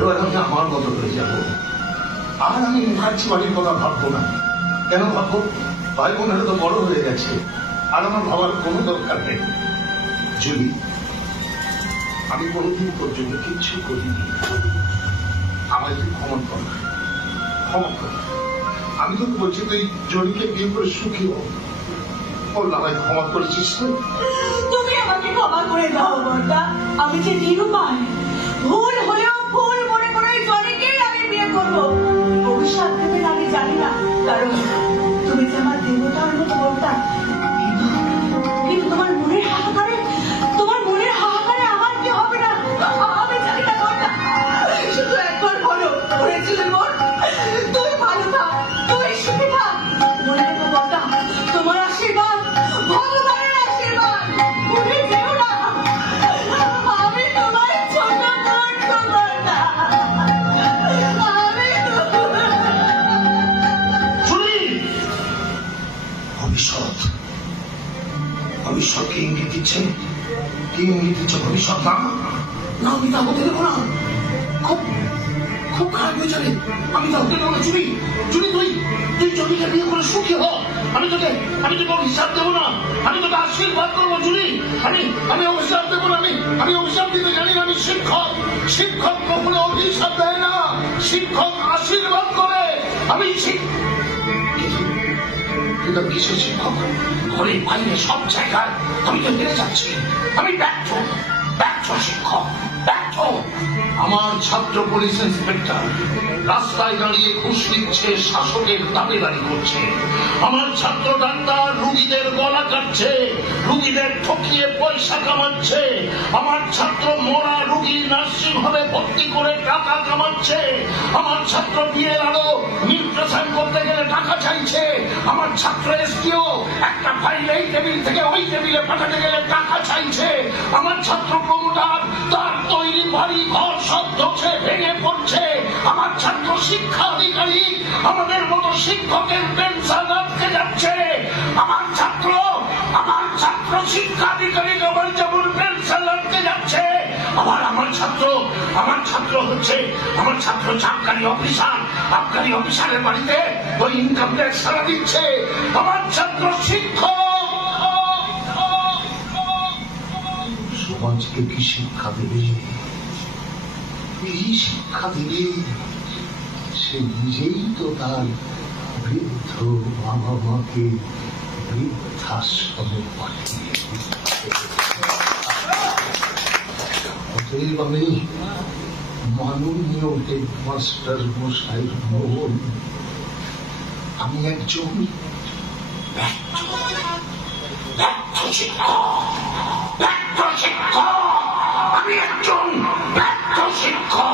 এবার আমি আমার মতো করে যাব, আর আমি মুখার্জি বাড়ির কথা ভাববো না। কেন ভাববো? ভাই বোনেরা তো বড় হয়ে গেছে, আর আমার ভাবার কোনো দরকার নেই। জুলি, আমি কোনোদিন তোর জন্য কিচ্ছু করিনি, আমায় তুই ক্ষমা কর, ক্ষমা কর। আমি তো বলছি তুই জলিকে বিয়ে করে সুখী হো, বল আমায় ক্ষমা করেছিস তো? তুমি আমাকে ক্ষমা করে দাও বর্দা, আমি যে নিরুপায়, ভুল হলেও ভুল মনে করে জলিকেই আমি বিয়ে করবো। ভবিষ্যৎ দেবেন আমি জানি না, কারণ তুমি যে আমার দেবতার মতো বর্দা। কিন্তু তোমার মনের হাহাকারে, তোমার মনের হাহাকারে আমার কি হবে না আমি জানি না বর্দা। শুধু একবার বলো, হয়েছিল মন, তুই ভালো থাক, তুই সুখী থাক। মনে রেখো বর্দা, তোমার আশীর্বাদ ভগবানের আশীর্বাদ ভুলে যেও না। আমি তোমার ছোট বোন বর্দা, আমি ভবিষ্যৎ, ভবিষ্যৎকে ইঙ্গিত দিচ্ছে, কি ইঙ্গিত দিচ্ছে? ভবিষ্যৎ না, না আমি তা হতে দেবো না, খুব খুব খারাপ হয়ে যাবে, আমি তা হতে দেবো না। চুরি, চুরি, তুই তুই জমিকে বিয়ে করে সুখী হ, আমি তোকে অভিশাপ দেবো না, আমি তোকে আশীর্বাদ করবো। চুরি, আমি অভিশাপ দেবো না, আমি অভিশাপ দিতে জানি না। আমি শিক্ষক, শিক্ষক কখনো অভিশাপ দেয় না, শিক্ষক আশীর্বাদ করে। আমি কিন্তু কিসের শিক্ষক? ঘরে বাইরে সব জায়গায় আমি তো হেরে যাচ্ছি, আমি ব্যর্থ, ব্যর্থ শিক্ষক, ব্যর্থ। আমার ছাত্র পুলিশ ইন্সপেক্টর রাস্তায় দাঁড়িয়ে ঘুষ নিচ্ছে, শাসকের দাবিদারি করছে। আমার ছাত্র ডাক্তার রুগীদের গলা কাটছে, রুগীদের ঠকিয়ে পয়সা কামাচ্ছে। আমার ছাত্র মরা রুগী নার্সিং হোমে ভর্তি করে টাকা কামাচ্ছে। আমার ছাত্র বিয়ের আরো নিউট্রিশন করতে গেলে টাকা চাইছে। আমার ছাত্র এসপিও একটা ফাইল এই টেবিল থেকে ওই টেবিলে পাঠাতে গেলে টাকা চাইছে। আমার ছাত্র প্রমোটার তার তৈরি বাড়ি ঘর সব ধসে ভেঙে পড়ছে। আমার ছাত্র শিক্ষা অধিকারী আমাদের মতো শিক্ষকের পেনশন আটকে যাচ্ছে। আমার ছাত্র শিক্ষা অধিকারী আমার যেমন পেনশন আটকে যাচ্ছে, আমার ছাত্র হচ্ছে আবগারি অফিসার, আবগারি অফিসারের বাড়িতে ওই ইনকাম ট্যাক্স সারা দিচ্ছে। আমার ছাত্র শিক্ষক সমাজকে কি শিক্ষা দেবে? এই শিক্ষা দেবে? সে নিজেই তো তার বৃদ্ধ বাবা মাকে বৃদ্ধাশ্রমে পাঠিয়ে। অতএব আমি মাননীয় হেডমাস্টার মশাইয়ের বোন, আমি একজন ব্যর্থ শিক্ষক, আমি একজন ব্যর্থ শিক্ষক।